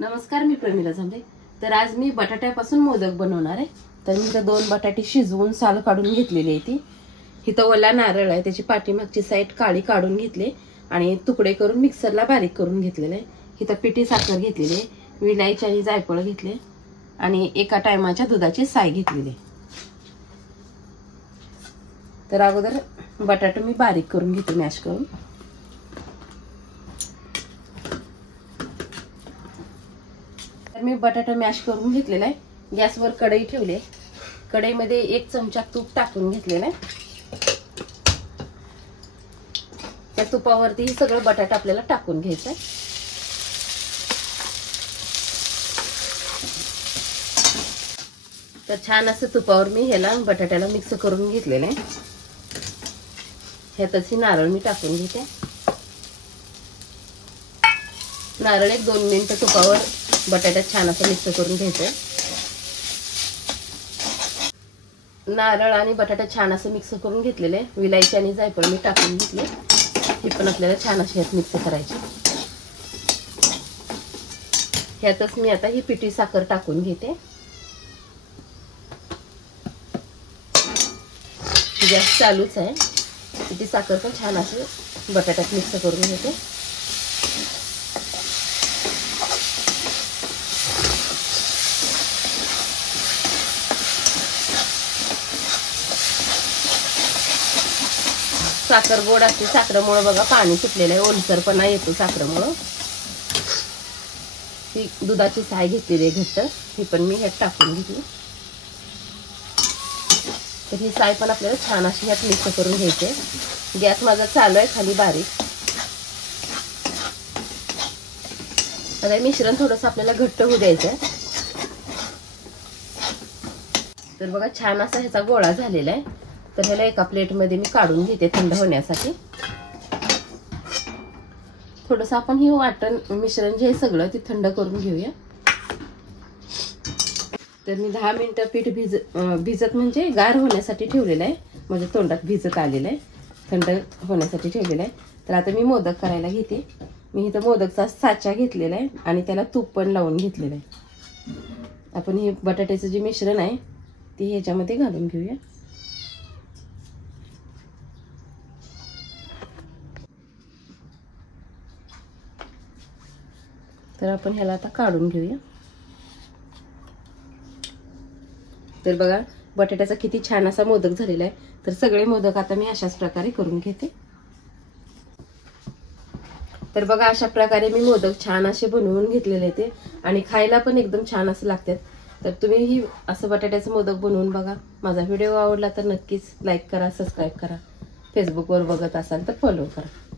नमस्कार, मी प्रमिला झांबे। तर आज मी बटाट्यापासून मोदक बनवणार आहे। तर मी इथे 2 बटाटे शिजवून साल काढून घेतलेली आहे। ती इथं ओला नारळ आहे, त्याची पाठीमागची साईड काळी काढून घेतले आणि तुकडे करून मिक्सरला बारीक करून घेतलेले आहे। इथं पिठी साखर घेतलेली आहे, विलायची आणि जायफळ घेतले आणि एका टायमाच्या दुधाची साय घेतलेली। तर अगोदर बटाटे मी बारीक करून घेते, मॅश करून। मी बटाटा मॅश करून घेतलेला आहे। गॅसवर कढई ठेवली आहे, कढईमध्ये 1 चमचा तूप टाकून घेतलेला आहे। त्या तुपावरती सगळं बटाटा आपल्याला टाकून घ्यायचं आहे। तर छान असं तुपावर मी ह्याला बटाट्याला मिक्स करून घेतलेलं आहे। ह्यातच नारळ मी टाकून घेते। नारळ 1-2 मिनिटं तुपावर बटाट्यात छान असं मिक्स करून घ्यायचं। नारळ आणि बटाटा छान असं मिक्स करून घेतलेले। विलायची आणि जायफळ मी टाकून घेतले, हे पण आपल्याला छान असे मिक्स करायचे। ह्यातच मी आता ही पिठी साखर टाकून घेते। गॅस चालूच आहे। पिठी साखर पण छान असे बटाट्यात मिक्स करून घेते। साखर गोड असते, साखरेमुळे बघा पाणी सुटलेलं आहे, ओलसरपणा येतो साखरेमुळे। ही दुधाची साय घेतलेली आहे घट्ट, ही पण मी ह्यात टाकून घेतली। तर ही साय पण आपल्याला छान अशी ह्यात मिक्स करून घ्यायची। गॅस माझा चालू आहे खाली बारीक। आता हे मिश्रण थोडंसं आपल्याला घट्ट होऊ द्यायचं आहे। तर बघा छान असा ह्याचा गोळा झालेला आहे। तर ह्याला एका प्लेटमध्ये मी काढून घेते थंड होण्यासाठी। थोडंसं आपण हे वाटण मिश्रण जे सगळं ते थंड करून घेऊया। तर मी 10 मिनिटं पीठ भिजत म्हणजे गार होण्यासाठी ठेवलेलं आहे। म्हणजे तोंडात भिजत आलेलं आहे, थंड होण्यासाठी ठेवलेलं आहे। तर आता मी मोदक करायला घेते। मी इथं मोदकचा साचा घेतलेला आहे आणि त्याला तूप पण लावून घेतलेलं आहे। आपण हे बटाट्याचं जे मिश्रण आहे ते ह्याच्यामध्ये घालून घेऊया। तर आपण ह्याला आता काढून घेऊया। तर बघा बटाट्याचा किती छान असा मोदक झालेला आहे। तर सगळे मोदक आता मी अशाच प्रकारे करून घेते। तर बघा अशा प्रकारे मी मोदक छान असे बनवून घेतलेले ते आणि खायला पण एकदम छान असे लागतात। तर तुम्ही ही असं बटाट्याचं मोदक बनवून बघा। माझा व्हिडिओ आवडला तर नक्कीच लाईक करा, सबस्क्राईब करा। फेसबुकवर बघत असाल तर फॉलो करा।